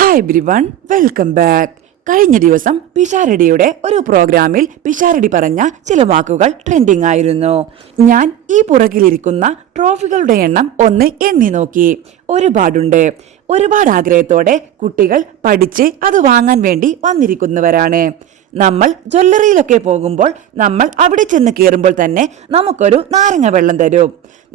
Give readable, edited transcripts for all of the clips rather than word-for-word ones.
Hi everyone, welcome back. കഴിഞ്ഞ ദിവസം പിഷാരടിയുടെ ഒരു പ്രോഗ്രാമിൽ പിഷാരടി പറഞ്ഞ ചില വാക്കുകൾ ട്രെൻഡിങ് ആയിരുന്നു. ഞാൻ ഈ പുറകിലിരിക്കുന്ന ട്രോഫികളുടെ എണ്ണം ഒന്ന് എണ്ണി നോക്കി. ഒരുപാടുണ്ട്. ഒരുപാട് ആഗ്രഹത്തോടെ കുട്ടികൾ പഠിച്ച് അത് വാങ്ങാൻ വേണ്ടി വന്നിരിക്കുന്നവരാണ്. നമ്മൾ ജ്വല്ലറിയിലൊക്കെ പോകുമ്പോൾ നമ്മൾ അവിടെ ചെന്ന് കയറുമ്പോൾ തന്നെ നമുക്കൊരു നാരങ്ങ വെള്ളം തരും.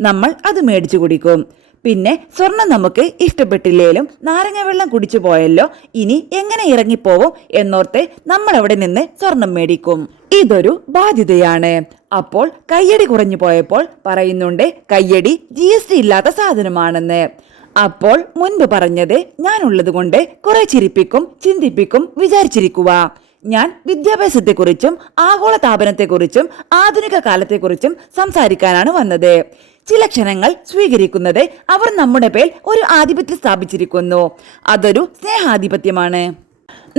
നമ്മൾ അത് മേടിച്ചു കുടിക്കും. പിന്നെ സ്വർണം നമുക്ക് ഇഷ്ടപ്പെട്ടില്ലേലും നാരങ്ങ വെള്ളം കുടിച്ചു പോയല്ലോ, ഇനി എങ്ങനെ ഇറങ്ങിപ്പോവും എന്നോർത്ത് നമ്മൾ അവിടെ നിന്ന് സ്വർണം മേടിക്കും. ഇതൊരു ബാധ്യതയാണ്. അപ്പോൾ കയ്യടി കുറഞ്ഞു പോയപ്പോൾ പറയുന്നുണ്ട്, കയ്യടി GST ഇല്ലാത്ത സാധനമാണെന്ന്. അപ്പോൾ മുൻപ് പറഞ്ഞത് ഞാനുള്ളത് കൊണ്ട് കുറെ ചിരിപ്പിക്കും, ചിന്തിപ്പിക്കും വിചാരിച്ചിരിക്കുക. ഞാൻ വിദ്യാഭ്യാസത്തെക്കുറിച്ചും ആഗോളതാപനത്തെക്കുറിച്ചും ആധുനിക കാലത്തെക്കുറിച്ചും സംസാരിക്കാനാണ് വന്നത്. ചില ക്ഷണങ്ങൾ സ്വീകരിക്കുന്നത് അവർ നമ്മുടെ പേരിൽ ഒരു ആധിപത്യം സ്ഥാപിച്ചിരിക്കുന്നു. അതൊരു സ്നേഹാധിപത്യമാണ്.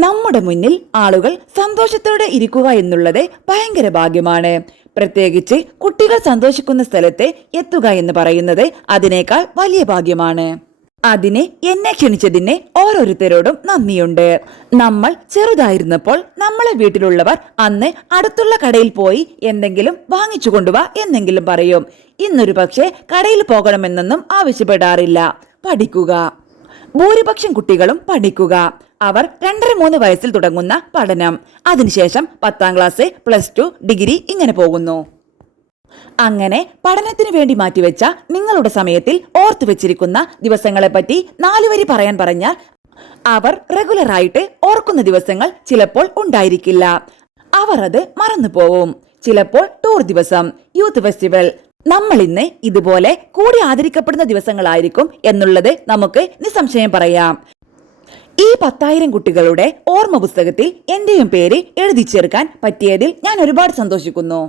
നമ്മുടെ മുന്നിൽ ആളുകൾ സന്തോഷത്തോടെ ഇരിക്കുക എന്നുള്ളത് ഭയങ്കര ഭാഗ്യമാണ്. പ്രത്യേകിച്ച് കുട്ടികൾ സന്തോഷിക്കുന്ന സ്ഥലത്ത് എത്തുക എന്ന് പറയുന്നത് അതിനേക്കാൾ വലിയ ഭാഗ്യമാണ്. അതിന് എന്നെ ക്ഷണിച്ചതിന് ഓരോരുത്തരോടും നന്ദിയുണ്ട്. നമ്മൾ ചെറുതായിരുന്നപ്പോൾ നമ്മളെ വീട്ടിലുള്ളവർ അന്ന് അടുത്തുള്ള കടയിൽ പോയി എന്തെങ്കിലും വാങ്ങിച്ചു കൊണ്ടുവാ എന്നെങ്കിലും പറയും. ഇന്നൊരു പക്ഷേ കടയിൽ പോകണമെന്നൊന്നും ആവശ്യപ്പെടാറില്ല. പഠിക്കുക. ഭൂരിപക്ഷം കുട്ടികളും പഠിക്കുക. അവർ 2-3 വയസ്സിൽ തുടങ്ങുന്ന പഠനം. അതിനുശേഷം 10ാം ക്ലാസ്, +2, ഡിഗ്രി ഇങ്ങനെ പോകുന്നു. അങ്ങനെ പഠനത്തിനു വേണ്ടി മാറ്റിവെച്ച നിങ്ങളുടെ സമയത്തിൽ ഓർത്തു വെച്ചിരിക്കുന്ന ദിവസങ്ങളെപ്പറ്റി 4 വരി പറയാൻ പറഞ്ഞാൽ അവർ റെഗുലറായിട്ട് ഓർക്കുന്ന ദിവസങ്ങൾ ചിലപ്പോൾ ഉണ്ടായിരിക്കില്ല. അവർ അത് മറന്നുപോവും. ചിലപ്പോൾ ടൂർ ദിവസം, യൂത്ത് ഫെസ്റ്റിവൽ. നമ്മൾ ഇന്ന് ഇതുപോലെ കൂടി ആദരിക്കപ്പെടുന്ന ദിവസങ്ങളായിരിക്കും എന്നുള്ളത് നമുക്ക് നിസ്സംശയം പറയാം. ഈ 10,000 കുട്ടികളുടെ ഓർമ്മ പുസ്തകത്തിൽ എന്റെയും പേര് എഴുതി ചേർക്കാൻ പറ്റിയതിൽ ഞാൻ ഒരുപാട് സന്തോഷിക്കുന്നു.